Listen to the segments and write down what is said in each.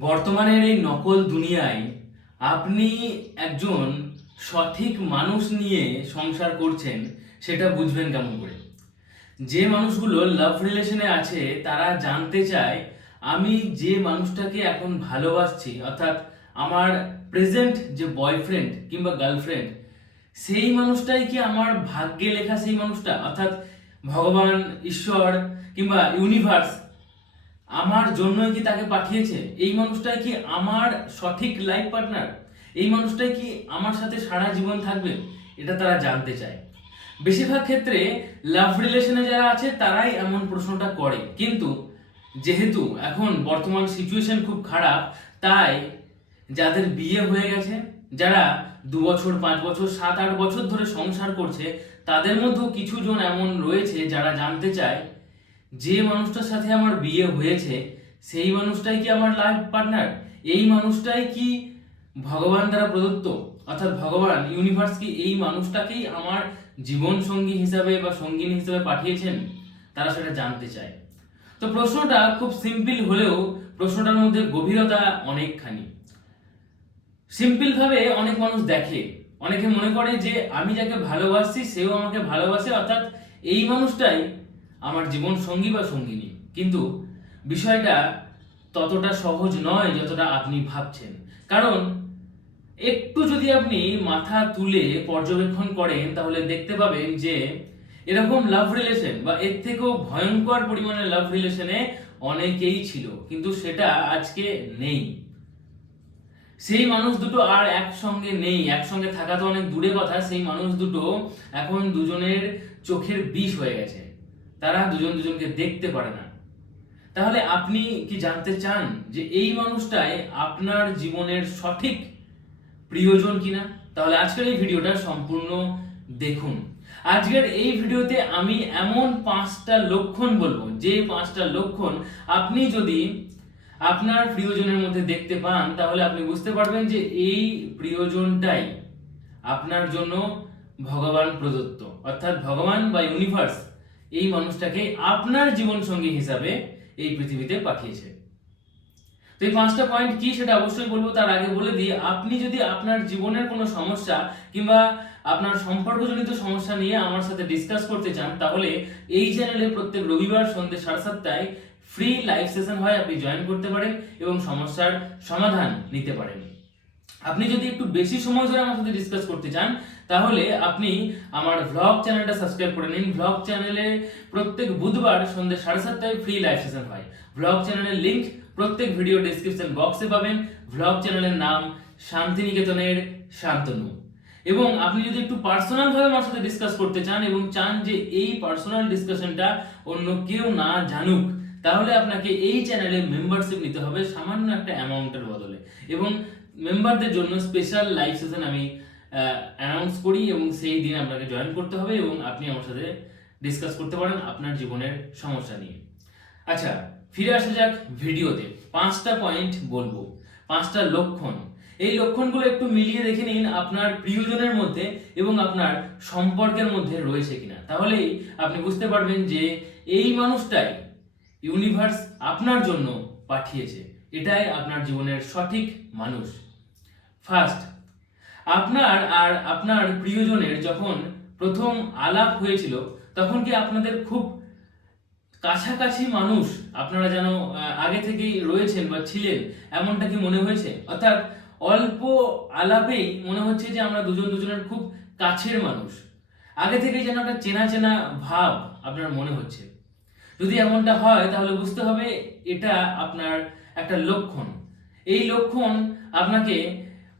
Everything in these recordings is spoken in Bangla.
বর্তমানের এই নকল দুনিয়ায় আপনি একজন সঠিক মানুষ নিয়ে সংসার করছেন, সেটা বুঝবেন কেমন করে? যে মানুষগুলো লাভ রিলেশনে আছে, তারা জানতে চায়, আমি যে মানুষটাকে এখন ভালোবাসছি, অর্থাৎ আমার প্রেজেন্ট যে বয়ফ্রেন্ড কিংবা গার্লফ্রেন্ড সেই মানুষটাই কি আমার ভাগ্যে লেখা সেই মানুষটা? অর্থাৎ ভগবান, ঈশ্বর কিংবা ইউনিভার্স আমার জন্যই কি তাকে পাঠিয়েছে? এই মানুষটাই কি আমার সঠিক লাইফ পার্টনার এই মানুষটাই কি আমার সাথে সারা জীবন থাকবে? এটা তারা জানতে চায়। বেশিরভাগ ক্ষেত্রে লাভ রিলেশনে যারা আছে, তারাই এমন প্রশ্নটা করে। কিন্তু যেহেতু এখন বর্তমান সিচুয়েশন খুব খারাপ, তাই যাদের বিয়ে হয়ে গেছে, যারা দু বছর, পাঁচ বছর, সাত, আট বছর ধরে সংসার করছে, তাদের মধ্যেও কিছু জন এমন রয়েছে যারা জানতে চায় যে মানুষটার সাথে আমার বিয়ে হয়েছে, সেই মানুষটাই কি আমার লাইফ পার্টনার এই মানুষটাই কি ভগবান দ্বারা প্রদত্ত? অর্থাৎ ভগবান ইউনিভার্স কি এই মানুষটাকেই আমার জীবন সঙ্গী হিসাবে বা সঙ্গিনী হিসাবে পাঠিয়েছেন? তারা সেটা জানতে চায়। তো প্রশ্নটা খুব সিম্পল হলেও প্রশ্নটার মধ্যে গভীরতা অনেকখানি। সিম্পল ভাবে অনেক মানুষ দেখে। অনেকে মনে করে যে, আমি যাকে ভালোবাসছি সেও আমাকে ভালোবাসে। অর্থাৎ এই মানুষটাই আমার জীবন সঙ্গী বা সঙ্গিনী। কিন্তু বিষয়টা ততটা সহজ নয় যতটা আপনি ভাবছেন। কারণ একটু যদি আপনি মাথা তুলে পর্যবেক্ষণ করেন, তাহলে দেখতে পাবেন যে এরকম লাভ রিলেশন বা এর থেকেও ভয়ঙ্কর পরিমাণে লাভ রিলেশনে অনেকেই ছিল, কিন্তু সেটা আজকে নেই। সেই মানুষ দুটো আর একসঙ্গে নেই, একসঙ্গে থাকা তো অনেক দূরে কথা, সেই মানুষ দুটো এখন দুজনের চোখের বিষ হয়ে গেছে। তারা দুজন দুজনকে দেখতে পারে না। তাহলে আপনি কি জানতে চান যে এই মানুষটাই আপনার জীবনের সঠিক প্রিয়জন কিনা? তাহলে আজকের এই ভিডিওটা সম্পূর্ণ দেখুন। আজকের এই ভিডিওতে আমি এমন পাঁচটা লক্ষণ বলব। যে পাঁচটা লক্ষণ আপনি যদি আপনার প্রিয়জনের মধ্যে দেখতে পান, তাহলে আপনি বুঝতে পারবেন যে এই প্রিয়জনটাই আপনার জন্য ভগবান প্রদত্ত। অর্থাৎ ভগবান বা ইউনিভার্স এই মানুষটাকে আপনার জীবন সঙ্গী হিসাবে এই পৃথিবীতে পাঠিয়েছে। তো এই পাঁচটা পয়েন্ট কি সেটা অবশ্যই বলব, তার আগে বলে দিই, আপনি যদি আপনার জীবনের কোনো সমস্যা কিংবা আপনার সম্পর্কজনিত সমস্যা নিয়ে আমার সাথে ডিসকাস করতে চান, তাহলে এই চ্যানেলে প্রত্যেক রবিবার সন্ধ্যে সাড়ে সাতটায় ফ্রি লাইভ সেশন হয়, আপনি জয়েন করতে পারেন এবং সমস্যার সমাধান নিতে পারেন। আপনি যদি একটু বেশি সময় ধরে আমার সাথে ডিসকাস করতে চান, তাহলে আপনি আমার ভ্লগ চ্যানেলটা সাবস্ক্রাইব করে নিন। ভ্লগ চ্যানেলে প্রত্যেক বুধবার সন্ধ্যে সাড়ে সাতটায় ফ্রি লাইভ সেশন হয়। ভ্লগ চ্যানেলের লিঙ্ক প্রত্যেক ভিডিও ডেসক্রিপশন বক্সে পাবেন। ভ্লগ চ্যানেলের নাম শান্তিনিকেতনের শান্তনু। এবং আপনি যদি একটু পার্সোনাল ভাবে আমার সাথে ডিসকাস করতে চান এবং চান যে এই পার্সোনাল ডিসকাশনটা অন্য কেউ না জানুক, তাহলে আপনাকে এই চ্যানেলে মেম্বারশিপ নিতে হবে সামান্য একটা অ্যামাউন্টের বদলে। এবং মেম্বারদের জন্য স্পেশাল লাইভ সেশন আমি অ্যানাউন্স করি এবং সেই দিন আপনাকে জয়েন করতে হবে এবং আপনি আমার সাথে ডিসকাস করতে পারেন আপনার জীবনের সমস্যা নিয়ে। আচ্ছা ফিরে আসা যাক ভিডিওতে। পাঁচটা পয়েন্ট বলব, পাঁচটা লক্ষণ। এই লক্ষণগুলো একটু মিলিয়ে দেখে নিন আপনার প্রিয়জনের মধ্যে এবং আপনার সম্পর্কের মধ্যে রয়েছে কিনা। তাহলেই আপনি বুঝতে পারবেন যে এই মানুষটাই ইউনিভার্স আপনার জন্য পাঠিয়েছে। এটাই আপনার জীবনের সঠিক মানুষ। ফার্স্ট আপনার আর আপনার প্রিয়জনের যখন প্রথম আলাপ হয়েছিল, তখন কি আপনাদের খুব কাছাকাছি মানুষ আপনারা যেন আগে থেকেই রয়েছেন বা ছিলেন, এমনটা কি মনে হয়েছে? অর্থাৎ অল্প আলাপেই মনে হচ্ছে যে আমরা দুজন দুজনের খুব কাছের মানুষ। আগে থেকে যেন একটা চেনা চেনা ভাব আপনার মনে হচ্ছে। যদি এমনটা হয়, তাহলে বুঝতে হবে এটা আপনার একটা লক্ষণ। এই লক্ষণ আপনাকে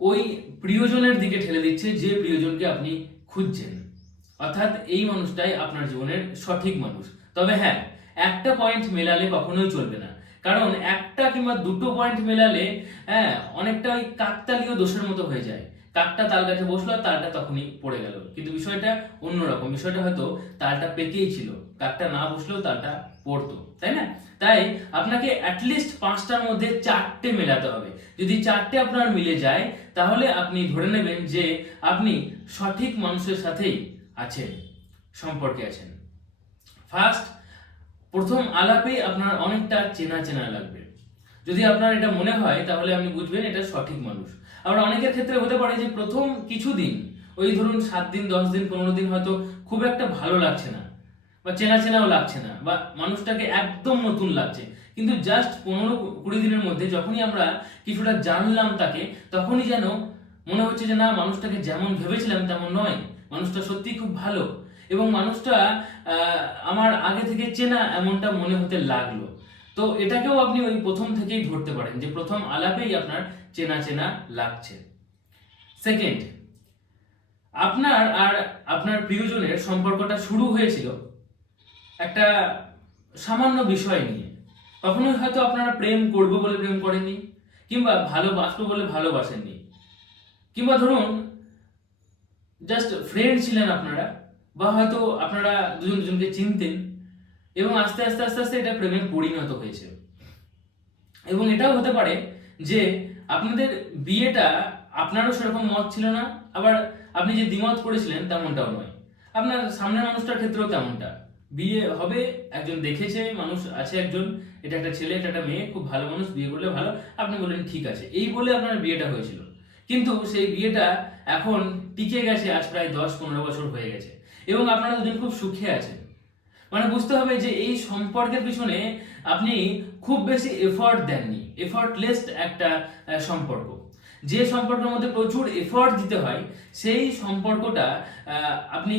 ওই প্রিয়জনের দিকে ঠেলে দিচ্ছে যে প্রিয়জনকে আপনি খুঁজছেন। অর্থাৎ এই মানুষটাই আপনার জীবনের সঠিক মানুষ। তবে হ্যাঁ একটা পয়েন্ট মেলালে কখনোই চলবে না। কারণ একটা কিংবা দুটো পয়েন্ট মেলালে হ্যাঁ অনেকটা ওই কাকতালীয় দোষের মতো হয়ে যায়। কাকটা তাল গাছে বসল আর তালটা তখনই পড়ে গেল। কিন্তু বিষয়টা অন্যরকম। বিষয়টা হয়তো তালটা পেকেই ছিল। কাকটা না বসলেও তালটা পড়তো, তাই না? তাই আপনাকে অ্যাটলিস্ট পাঁচটার মধ্যে চারটে মেলাতে হবে। যদি চারটে আপনার মিলে যায়, তাহলে আপনি ধরে নেবেন যে আপনি সঠিক মানুষের সাথেই আছেন, সম্পর্কে আছেন। ফার্স্ট প্রথম আলাপে আপনার অনেকটা চেনা চেনা লাগবে। যদি আপনার এটা মনে হয়, তাহলে আপনি বুঝবেন এটা সঠিক মানুষ। আবার অনেকের ক্ষেত্রে হতে পারে যে প্রথম কিছুদিন, ওই ধরুন সাত দিন, দশ দিন, পনেরো দিন হয়তো খুব একটা ভালো লাগছে না। বা চেনা চেনাও লাগছে না, বা মানুষটাকে একদম নতুন লাগছে। কিন্তু জাস্ট পনেরো কুড়ি দিনের মধ্যে যখনই আমরা কিছুটা জানলাম তাকে, তখনই যেন মনে হচ্ছে যে না, মানুষটাকে যেমন ভেবেছিলাম তেমন নয়। মানুষটা সত্যি খুব ভালো। এবং মানুষটা আমার আগে থেকে চেনা এমনটা মনে হতে লাগল। তো এটাকেও আপনি ওই প্রথম থেকেই ধরতে পারেন যে প্রথম আলাপেই আপনার চেনা চেনা লাগছে। সেকেন্ড আপনার আর আপনার প্রিয়জনের সম্পর্কটা শুরু হয়েছিল একটা সামান্য বিষয় নিয়ে। কখনোই হয়তো আপনারা প্রেম করব বলে প্রেম করেননি, কিংবা ভালোবাসবো বলে ভালোবাসেননি। কিংবা ধরুন জাস্ট ফ্রেন্ড ছিলেন আপনারা, বা হয়তো আপনারা দুজন দুজনকে চিনতেন, এবং আস্তে আস্তে আস্তে আস্তে এটা প্রেমে পরিণত হয়েছে। এবং এটাও হতে পারে যে আপনাদের বিয়েটা আপনারও সেরকম মত ছিল না, আবার আপনি যে দ্বিমত করেছিলেন তেমনটাও নয়। আপনার সামনের মানুষটার ক্ষেত্রেও তেমনটা। বিয়ে হবে, একজন দেখেছে, মানুষ আছে একজন, এটা একটা ছেলে, এটা একটা মেয়ে, খুব ভালো মানুষ, বিয়ে করলে ভালো। আপনি বললেন, ঠিক আছে। এই বলে আপনার বিয়েটা হয়েছিল। কিন্তু সেই বিয়েটা এখন টিকে গেছে আজ প্রায় দশ পনেরো বছর হয়ে গেছে। এবং আপনারা দুজন খুব সুখে আছেন। মানে বুঝতে হবে যে এই সম্পর্কের পিছনে আপনি খুব বেশি এফর্ট দেননি। এফর্টলেস একটা সম্পর্ক। যে সম্পর্কের মধ্যে প্রচুর এফর্ট দিতে হয়, সেই সম্পর্কটা আপনি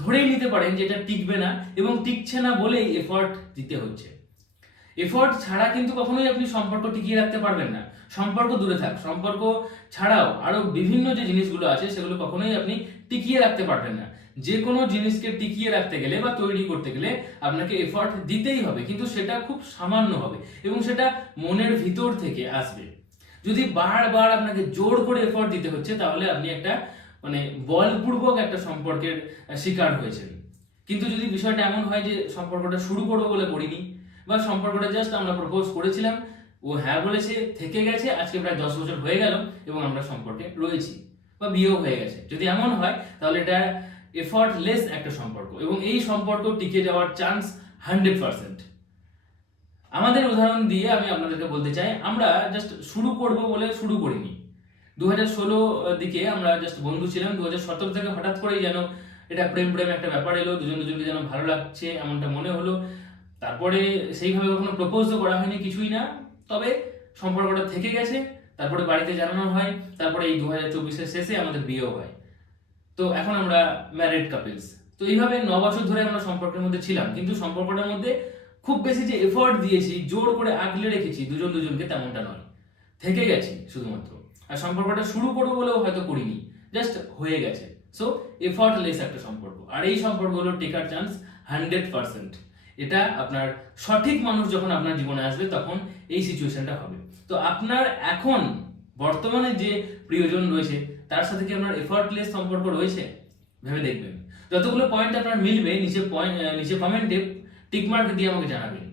ধরেই নিতে পারেন যে এটা টিকবে না এবং টিকছে না বলেই এফর্ট দিতে হচ্ছে। এফর্ট ছাড়া কিন্তু কখনোই আপনি সম্পর্ক টিকিয়ে রাখতে পারবেন না। সম্পর্ক দূরে থাক। সম্পর্ক ছাড়াও আরও বিভিন্ন যে জিনিসগুলো আছে, সেগুলো কখনোই আপনি টিকিয়ে রাখতে পারবেন না। যে কোনো জিনিসকে টিকিয়ে রাখতে গেলে বা তৈরি করতে গেলে আপনাকে এফর্ট দিতেই হবে, কিন্তু সেটা খুব সামান্য হবে এবং সেটা মনের ভিতর থেকে আসবে। যদি বারবার আপনাকে জোর করে এফর্ট দিতে হচ্ছে, তাহলে আপনি একটা মানে বলপূর্বক একটা সম্পর্কের শিকার হয়েছেন। কিন্তু যদি বিষয়টা এমন হয় যে সম্পর্কটা শুরু করব বলে করিনি, বা সম্পর্কটা জাস্ট আমরা প্রপোজ করেছিলাম, ও হ্যাঁ বলেছে, থেকে গেছে, আজকে প্রায় দশ বছর হয়ে গেল, এবং আমরা সম্পর্কে রয়েছি, বা বিয়েও হয়ে গেছে। যদি এমন হয়, তাহলে এটা এফর্টলেস একটা সম্পর্ক, এবং এই সম্পর্ক টিকে যাওয়ার চান্স হান্ড্রেড পার্সেন্ট আমাদের উদাহরণ দিয়ে আমি আপনাদেরকে বলতে চাই, আমরা জাস্ট শুরু করব বলে শুরু করিনি। দু হাজার ষোলো দিকে আমরা জাস্ট বন্ধু ছিলাম। দু হাজার সতেরো থেকে হঠাৎ করেই যেন এটা প্রেম প্রেম একটা ব্যাপার এলো, দুজন দুজনকে যেন ভালো লাগছে, এমনটা মনে হলো। তারপরে সেইভাবে কখনো প্রপোজও করা হয়নি, কিছুই না। তবে সম্পর্কটা থেকে গেছে, তারপরে বাড়িতে জানানো হয়, তারপরে এই দু হাজার চব্বিশের শেষে আমাদের বিয়েও হয়। তো এখন আমরা ম্যারিড কাপলস তো এইভাবে ন বছর ধরে আমরা সম্পর্কের মধ্যে ছিলাম, কিন্তু সম্পর্কটার মধ্যে খুব বেশি যে এফোর্ট দিয়েছি, জোর করে আগলে রেখেছি, দুজন দুজনকে তেমনটা নয়। থেকে গেছি শুধুমাত্র। সম্পর্কটা শুরু করব বলেও হয়তো করিনি জাস্ট হয়ে গেছে। সো এফর্টলেস একটা সম্পর্ক। আর এই সম্পর্কগুলো টেকার চান্স হান্ড্রেড পার্সেন্ট এটা আপনার সঠিক মানুষ যখন আপনার জীবনে আসবে, তখন এই সিচুয়েশনটা হবে। তো আপনার এখন বর্তমানে যে প্রিয়জন রয়েছে, তার সাথে কি আপনার এফর্টলেস সম্পর্ক রয়েছে? ভেবে দেখবেন। যতগুলো পয়েন্ট আপনার মিলবে, নিচে পয়েন্ট নিচে কমেন্টে টিকমার্ক দিয়ে আমাকে জানাবেন।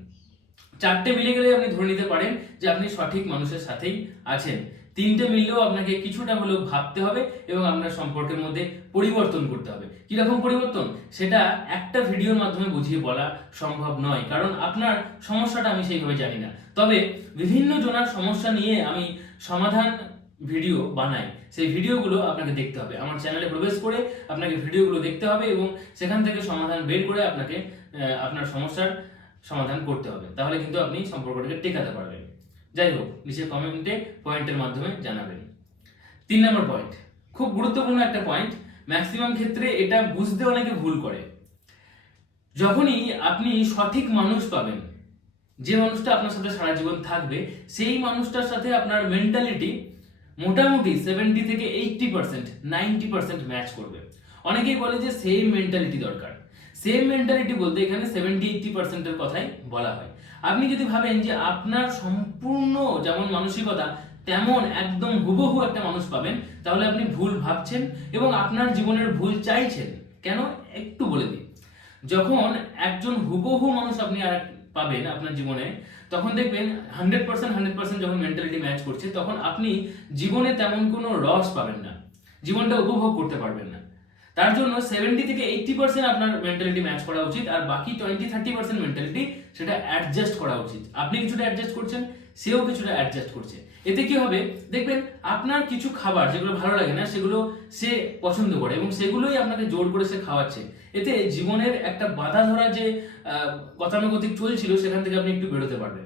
চারটে মিলে গেলে আপনি ধরে নিতে পারেন যে আপনি সঠিক মানুষের সাথেই আছেন। তিনটে মিললেও আপনাকে কিছুটা হলেও ভাবতে হবে এবং আপনার সম্পর্কের মধ্যে পরিবর্তন করতে হবে। কীরকম পরিবর্তন? সেটা একটা ভিডিওর মাধ্যমে বুঝিয়ে বলা সম্ভব নয়, কারণ আপনার সমস্যাটা আমি সেইভাবে জানি না। তবে বিভিন্ন জনার সমস্যা নিয়ে আমি সমাধান ভিডিও বানাই। সেই ভিডিওগুলো আপনাকে দেখতে হবে। আমার চ্যানেলে প্রবেশ করে আপনাকে ভিডিওগুলো দেখতে হবে এবং সেখান থেকে সমাধান বের করে আপনাকে আপনার সমস্যার সমাধান করতে হবে। তাহলে কিন্তু আপনি সম্পর্কটাকে টেকাতে পারবেন। যাই হোক নিচে কমেন্টে পয়েন্টের মাধ্যমে জানাবেন। তিন নম্বর পয়েন্ট খুব গুরুত্বপূর্ণ একটা পয়েন্ট ম্যাক্সিমাম ক্ষেত্রে এটা বুঝতে অনেকে ভুল করে। যখনই আপনি সঠিক মানুষ পাবেন, যে মানুষটা আপনার সাথে সারা জীবন থাকবে, সেই মানুষটার সাথে আপনার মেন্টালিটি মোটামুটি সেভেন্টি থেকে eighty percent ninety percent match করবে। অনেকেই বলে যে সেম মেন্টালিটি দরকার। সেম মেন্টালিটি বলতে এখানে সেভেন্টি এইটটি পার্সেন্টের কথাই বলা হয়। আপনি যদি ভাবেন যে আপনার সম্পূর্ণ যেমন মানসিকতা, তেমন একদম হুবহু একটা মানুষ পাবেন, তাহলে আপনি ভুল ভাবছেন এবং আপনার জীবনের ভুল চাইছেন। কেন? একটু বলে দিই। যখন একজন হুবহু মানুষ আপনি আর পাবেন আপনার জীবনে, তখন দেখবেন হান্ড্রেড পার্সেন্ট হান্ড্রেড পার্সেন্ট যখন মেন্টালিটি ম্যাচ করছে, তখন আপনি জীবনে তেমন কোনো রস পাবেন না। জীবনটা উপভোগ করতে পারবেন না। তার জন্য সেভেন্টি থেকে এইটটি পার্সেন্ট আপনার মেন্টালিটি ম্যাচ করা উচিত আর বাকি টোয়েন্টি থার্টি পার্সেন্ট মেন্টালিটি সেটা অ্যাডজাস্ট করা উচিত। আপনি কিছুটা অ্যাডজাস্ট করছেন, সেও কিছুটা অ্যাডজাস্ট করছে। এতে কি হবে? দেখবেন আপনার কিছু খাবার যেগুলো ভালো লাগে না, সেগুলো সে পছন্দ করে এবং সেগুলোই আপনাকে জোর করে সে খাওয়াচ্ছে। এতে জীবনের একটা বাধা ধরা যে গতানুগতিক চলছিল, সেখান থেকে আপনি একটু বেরোতে পারবেন।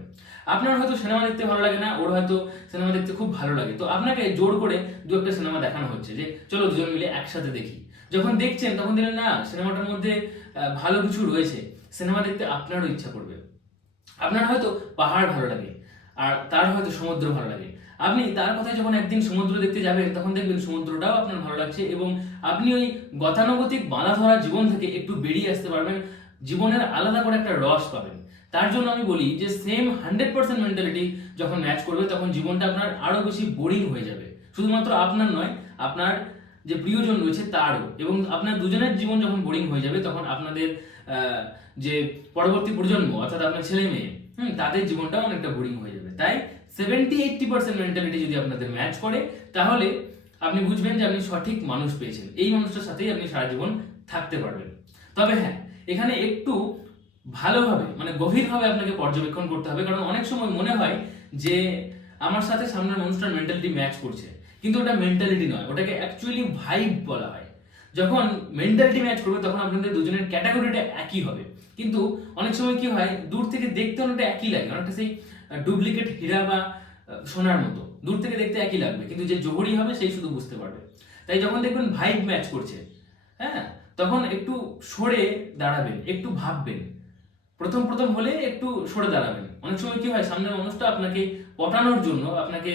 আপনার হয়তো সিনেমা দেখতে ভালো লাগে না, ওর হয়তো সিনেমা দেখতে খুব ভালো লাগে। তো আপনাকে জোর করে দু একটা সিনেমা দেখানো হচ্ছে যে, চলো দুজন মিলে একসাথে দেখি। যখন দেখছেন, তখন দেখলেন, না, সিনেমাটার মধ্যে ভালো কিছু রয়েছে। সিনেমা দেখতে আপনারও ইচ্ছা করবে। আপনার হয়তো পাহাড় ভালো লাগে, আর তার হয়তো সমুদ্র ভালো লাগে। আপনি তার কথায় যখন একদিন সমুদ্র দেখতে যাবেন, তখন দেখবেন সমুদ্রটাও আপনার ভালো লাগছে এবং আপনি ওই গতানুগতিক বাঁধা ধরা জীবন থেকে একটু বেরিয়ে আসতে পারবেন। জীবনের আলাদা করে একটা রস পাবেন। তার জন্য আমি বলি যে সেম হান্ড্রেড পার্সেন্ট মেন্টালিটি যখন ম্যাচ করবে, তখন জীবনটা আপনার আরও বেশি বোরিং হয়ে যাবে। শুধুমাত্র আপনার নয়, আপনার যে প্রিয়জন রয়েছে তারও। এবং আপনার দুজনের জীবন যখন বোরিং হয়ে যাবে, তখন আপনাদের যে পরবর্তী প্রজন্ম, অর্থাৎ আপনার ছেলে মেয়ে, হুম, তাদের জীবনটাও অনেকটা বোরিং হয়ে যাবে। তাই সেভেন্টি এইটটি পার্সেন্ট মেন্টালিটি যদি আপনাদের ম্যাচ করে, তাহলে আপনি বুঝবেন যে আপনি সঠিক মানুষ পেয়েছেন। এই মানুষটার সাথেই আপনি সারা জীবন থাকতে পারবেন। তবে হ্যাঁ এখানে একটু ভালোভাবে মানে গভীরভাবে আপনাকে পর্যবেক্ষণ করতে হবে। কারণ অনেক সময় মনে হয় যে আমার সাথে সামনের মানুষটার মেন্টালিটি ম্যাচ করছে। কিন্তু ওটা মেন্টালিটি নয়, ওটাকে অ্যাকচুয়ালি ভাইব বলা হয়। যখন মেন্টালিটি ম্যাচ করবে, তখন আপনাদের দুজনের ক্যাটাগরিটা একই হবে। কিন্তু অনেক সময় কি হয়, দূর থেকে দেখতে অনেকটা একই লাগে, অনেকটা সেই ডুপ্লিকেট হীরা বা সোনার মতো। দূর থেকে দেখতে একই লাগবে, কিন্তু যে জোহরি হবে, সেই শুধু বুঝতে পারবে। তাই যখন দেখবেন ভাইব ম্যাচ করছে হ্যাঁ তখন একটু সরে দাঁড়াবেন, একটু ভাববেন। প্রথম প্রথম হলে একটু সরে দাঁড়াবেন। অনেক সময় কি হয়, সামনের মানুষটা আপনাকে পটানোর জন্য, আপনাকে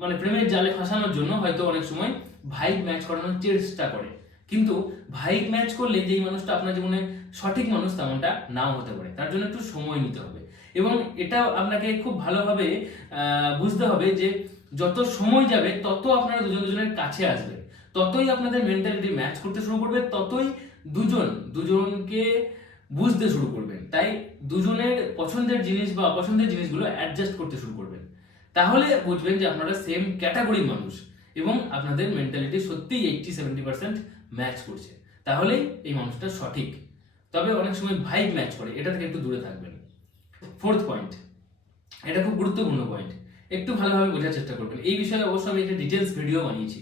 মানে প্রেমের জালে ফাঁসানোর জন্য হয়তো অনেক সময় ভাইব ম্যাচ করানোর চেষ্টা করে। কিন্তু ভাইব ম্যাচ করলে যেই মানুষটা আপনার জীবনে সঠিক মানুষ তেমনটা নাও হতে পারে। তার জন্য একটু সময় নিতে হবে। এবং এটা আপনাকে খুব ভালোভাবে বুঝতে হবে যে যত সময় যাবে, তত আপনারা দুজন দুজনের কাছে আসবে। ততই আপনাদের মেন্টালিটি ম্যাচ করতে শুরু করবে, ততই দুজন দুজনকে বুঝতে শুরু করবেন। তাই দুজনের পছন্দের জিনিস বা অপছন্দের জিনিসগুলো অ্যাডজাস্ট করতে শুরু করবেন। তাহলে বুঝবেন যে আপনারা সেম ক্যাটাগরির মানুষ এবং আপনাদের মেন্টালিটি সত্যিই এইটটি সেভেন্টি পার্সেন্ট ম্যাচ করছে। তাহলেই এই মানুষটা সঠিক। তবে অনেক সময় ভাইব ম্যাচ করে, এটা থেকে একটু দূরে থাকবেন। ফোর্থ পয়েন্ট এটা খুব গুরুত্বপূর্ণ পয়েন্ট একটু ভালোভাবে বোঝার চেষ্টা করবেন। এই বিষয়ে অবশ্য আমি একটা ডিটেলস ভিডিও বানিয়েছি।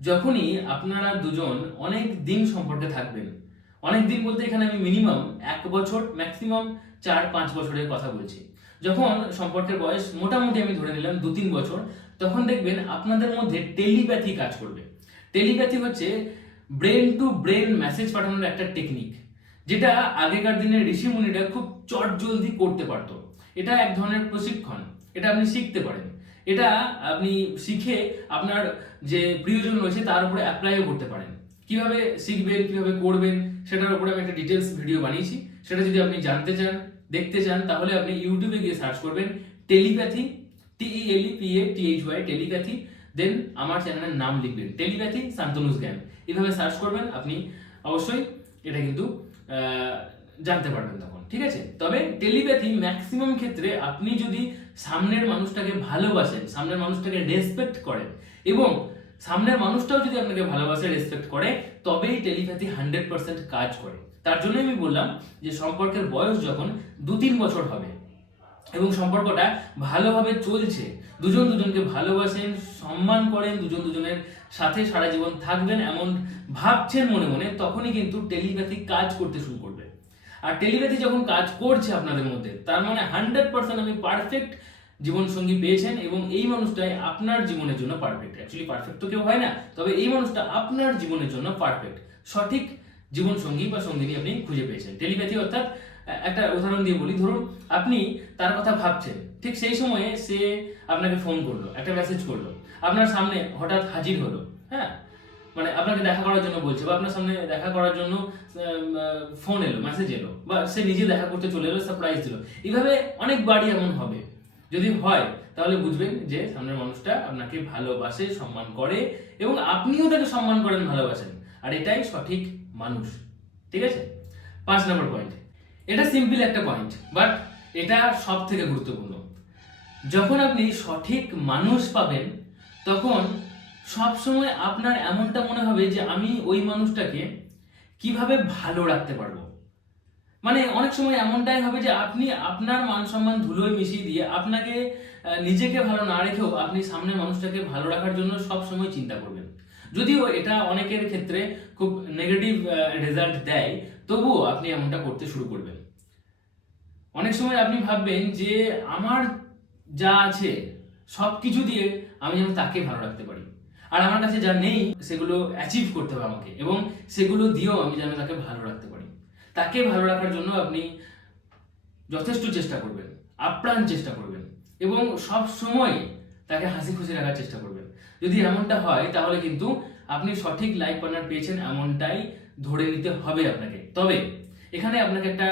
যখনই আপনারা দুজন অনেক দিন সম্পর্কে থাকবেন, অনেক দিন বলতে এখানে আমি মিনিমাম এক বছর ম্যাক্সিমাম চার, পাঁচ বছরের কথা বলছি। যখন সম্পর্কের বয়স মোটামুটি আমি ধরে নিলাম দু তিন বছর, তখন দেখবেন আপনাদের মধ্যে টেলিপ্যাথি কাজ করবে। টেলিপ্যাথি হচ্ছে ব্রেন টু ব্রেন মেসেজ পাঠানোর একটা টেকনিক, যেটা আগেকার দিনের ঋষিমুনিরা খুব চটজলদি করতে পারতো। এটা এক ধরনের প্রশিক্ষণ, এটা আপনি শিখতে পারেন। এটা আপনি শিখে আপনার যে প্রিয়জন রয়েছে তার উপরে অ্যাপ্লাইও করতে পারেন। কীভাবে শিখবেন, কীভাবে করবেন, সেটার উপরে আমি একটা ডিটেলস ভিডিও বানিয়েছি। সেটা যদি আপনি জানতে চান দেখতে চান, তাহলে আপনি ইউটিউবে গিয়ে সার্চ করবেন telepathy T E L E P A T H Y telepathy then আমার চ্যানেলের নাম লিখবেন টেলিপ্যাথি শান্তনুস জ্ঞান। এভাবে সার্চ করবেন, আপনি অবশ্যই এটা কিন্তু জানতে পারবেন তখন, ঠিক আছে? তবে টেলিপ্যাথি ম্যাক্সিমাম ক্ষেত্রে আপনি যদি সামনের মানুষটাকে ভালোবাসেন, সামনের মানুষটাকে রেসপেক্ট করেন, এবং সামনের মানুষটাও যদি আপনাকে ভালোবাসে রেসপেক্ট করে, তবেই টেলিপ্যাথি হান্ড্রেড পার্সেন্ট কাজ করে। তার জন্য আমি বললাম যে সম্পর্কের বয়স যখন দু তিন বছর হবে এবং সম্পর্কটা ভালোভাবে চলছে, দুজন দুজনকে ভালোবাসেন, সম্মান করেন, দুজন দুজনের সাথে সারা জীবন থাকবেন এমন ভাবছেন মনে মনে, তখনই কিন্তু টেলিপ্যাথি কাজ করতে শুরু করবে। আর টেলিপ্যাথি যখন কাজ করছে আপনাদের মধ্যে, তার মানে হান্ড্রেড পার্সেন্ট আপনি পারফেক্ট জীবন সঙ্গী পেয়েছেন এবং এই মানুষটাই আপনার জীবনের জন্য পারফেক্ট। অ্যাকচুয়ালি পারফেক্ট তো কেউ হয় না, তবে এই মানুষটা আপনার জীবনের জন্য পারফেক্ট। সঠিক জীবন সঙ্গী বা সঙ্গিনী আপনি খুঁজে পেয়েছেন। টেলিপ্যাথি অর্থাৎ একটা উদাহরণ দিয়ে বলি। ধরুন, আপনি তার কথা ভাবছেন। ঠিক সেই সময়ে সে আপনাকে ফোন করল, একটা মেসেজ করল। আপনার সামনে হঠাৎ হাজির হলো হ্যাঁ? মানে আপনাকে দেখা করার জন্য বলছে বা আপনার সামনে দেখা করার জন্য ফোন এলো মেসেজ এলো বা সে নিজে দেখা করতে চলে এলো সারপ্রাইজ দিল। এইভাবে অনেক বাড়ি এমন হবে। যদি হয়, তাহলে বুঝবেন যে সামনের মানুষটা আপনাকে ভালোবাসে, সম্মান করে এবং আপনিও তাকে সম্মান করেন, ভালোবাসেন। আর এটাই সঠিক মানুষ। ঠিক আছে? পাঁচ নম্বর পয়েন্ট এটা সিম্পল একটা পয়েন্ট বাট এটা সব থেকে গুরুত্বপূর্ণ। যখন আপনি সঠিক মানুষ পাবেন, তখন সব সময় আপনার এমনটা মনে হবে যে আমি ওই মানুষটাকে কীভাবে ভালো রাখতে পারব। মানে অনেক সময় এমনটাই হবে যে আপনি আপনার মান সম্মান ধুলোয় মিশিয়ে দিয়ে আপনাকে নিজেকে ভালো না রেখেও আপনি সামনে মানুষটাকে ভালো রাখার জন্য সব সময় চিন্তা করবেন। যদিও এটা অনেকের ক্ষেত্রে খুব নেগেটিভ রেজাল্ট দেয়, তবুও আপনি এমনটা করতে শুরু করবেন। অনেক সময় আপনি ভাববেন যে আমার যা আছে, সব কিছু দিয়ে আমি যেন তাকে ভালো রাখতে পারি। আর আমার কাছে যা নেই, সেগুলো অ্যাচিভ করতে হবে আমাকে, এবং সেগুলো দিয়েও আমি যেন তাকে ভালো রাখতে পারি। তাকে ভালো রাখার জন্য আপনি যথেষ্ট চেষ্টা করবেন, আপ্রাণ চেষ্টা করবেন, এবং সব সময় তাকে হাসি খুশি রাখার চেষ্টা করবেন। যদি এমনটা হয়, তাহলে কিন্তু আপনি সঠিক লাইফ পার্টনার পেয়েছেন এমনটাই ধরে নিতে হবে আপনাকে। তবে এখানে আপনাকে একটা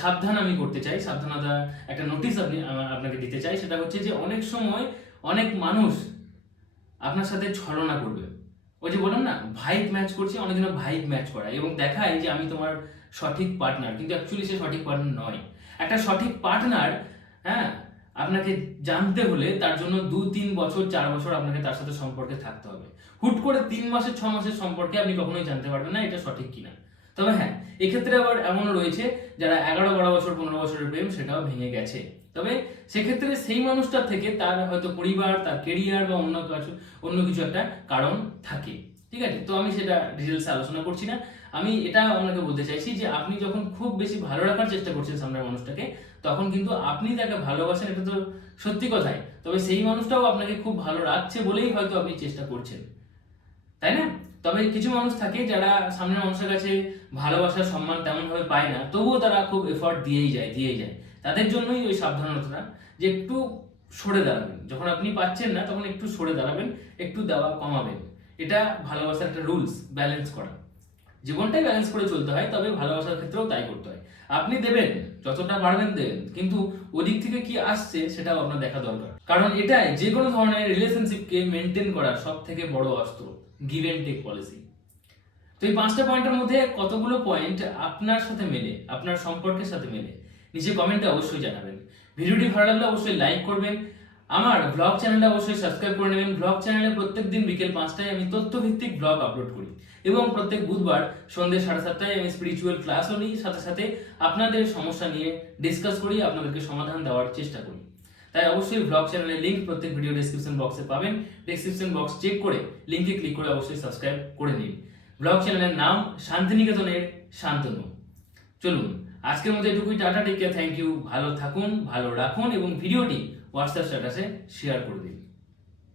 সাবধান আমি করতে চাই। সাবধানতা একটা নোটিশ আপনি আপনাকে দিতে চাই। সেটা হচ্ছে যে অনেক সময় অনেক মানুষ আপনার সাথে ছলনা করবে। ওই যে বললাম না ভাইব ম্যাচ করছে অনেক জন্য ভাইব ম্যাচ করায়। এবং দেখায় যে আমি তোমার সঠিক পার্টনার কিন্তু অ্যাকচুয়ালি সে সঠিক পার্টনার নয়। একটা সঠিক পার্টনার হ্যাঁ আপনাকে জানতে হলে তার জন্য দু, তিন বছর, চার বছর আপনাকে তার সাথে সম্পর্কে থাকতে হবে। হুট করে তিন মাসের ছ মাসের সম্পর্কে আপনি কখনোই জানতে পারবেন না, এটা সঠিক কিনা। তবে হ্যাঁ এক্ষেত্রে আবার এমনও রয়েছে, যারা এগারো, বারো বছর, পনেরো বছরের প্রেম, সেটাও ভেঙে গেছে। তবে সেক্ষেত্রে সেই মানুষটার থেকে তার হয়তো পরিবার, তার কেরিয়ার বা অন্য কিছু অন্য কিছু একটা কারণ থাকে। ঠিক আছে? তো আমি সেটা ডিটেলসে আলোচনা করছি না। আমি এটা আপনাকে বলতে চাইছি যে আপনি যখন খুব বেশি ভালো রাখার চেষ্টা করছেন সামনের মানুষটাকে তখন কিন্তু আপনি তাকে ভালোবাসেন, এটা তো সত্যি কথাই। তবে সেই মানুষটাও আপনাকে খুব ভালো রাখছে বলেই হয়তো আপনি চেষ্টা করছেন। তাই না? তবে কিছু মানুষ থাকে যারা সামনের মানুষের কাছে ভালোবাসা, সম্মান তেমন ভাবে পায় না, তবুও তারা খুব এফর্ট দিয়েই যায় দিয়েই যায়। তাদের জন্যই ওই সাবধানতাটা যে একটু সরে দাঁড়াবেন। যখন আপনি পাচ্ছেন না, তখন একটু সরে দাঁড়াবেন, একটু দেওয়া কমাবেন। এটা ভালোবাসার একটা রুলস ব্যালেন্স করা। জীবনটাই ব্যালেন্স করে চলতে হয়, তবে ভালোবাসার ক্ষেত্রেও তাই করতে হয়। আপনি দেবেন, যতটা পারবেন দেবেন, কিন্তু ওদিক থেকে কি আসছে সেটাও আপনার দেখা দরকার। কারণ এটাই যে কোনো ধরনের রিলেশনশিপকে মেনটেন করার সব থেকে বড় অস্ত্র গিভ অ্যান্ড টেক পলিসি তো এই পাঁচটা পয়েন্টের মধ্যে কতগুলো পয়েন্ট আপনার সাথে মেলে, আপনার সম্পর্কের সাথে মেলে, নিচে কমেন্টে অবশ্যই জানাবেন। ভিডিওটি ভালো লাগলে অবশ্যই লাইক করবেন আমার ব্লগ চ্যানেলটা অবশ্যই সাবস্ক্রাইব করে নেবেন। ব্লগ চ্যানেলে প্রত্যেক দিন বিকেল পাঁচটায় আমি তথ্যভিত্তিক ব্লগ আপলোড করি। এবং প্রত্যেক বুধবার সন্ধ্যে সাড়ে সাতটায় আমি স্পিরিচুয়াল ক্লাসও নিই। সাথে সাথে আপনাদের সমস্যা নিয়ে ডিসকাস করি, আপনাদেরকে সমাধান দেওয়ার চেষ্টা করি। তাই অবশ্যই ব্লগ চ্যানেলের লিঙ্ক প্রত্যেক ভিডিও ডেসক্রিপশন বক্সে পাবেন। ডেসক্রিপশন বক্স চেক করে লিঙ্কে ক্লিক করে অবশ্যই সাবস্ক্রাইব করে নিন। ব্লগ চ্যানেলের নাম শান্তিনিকেতনের শান্তনু। চলুন, আজকের মতো এটুকুই। Tata take care thank you ভালো থাকুন, ভালো রাখুন এবং ভিডিওটি হোয়াটসঅ্যাপ স্ট্যাটাসে শেয়ার করে দিন।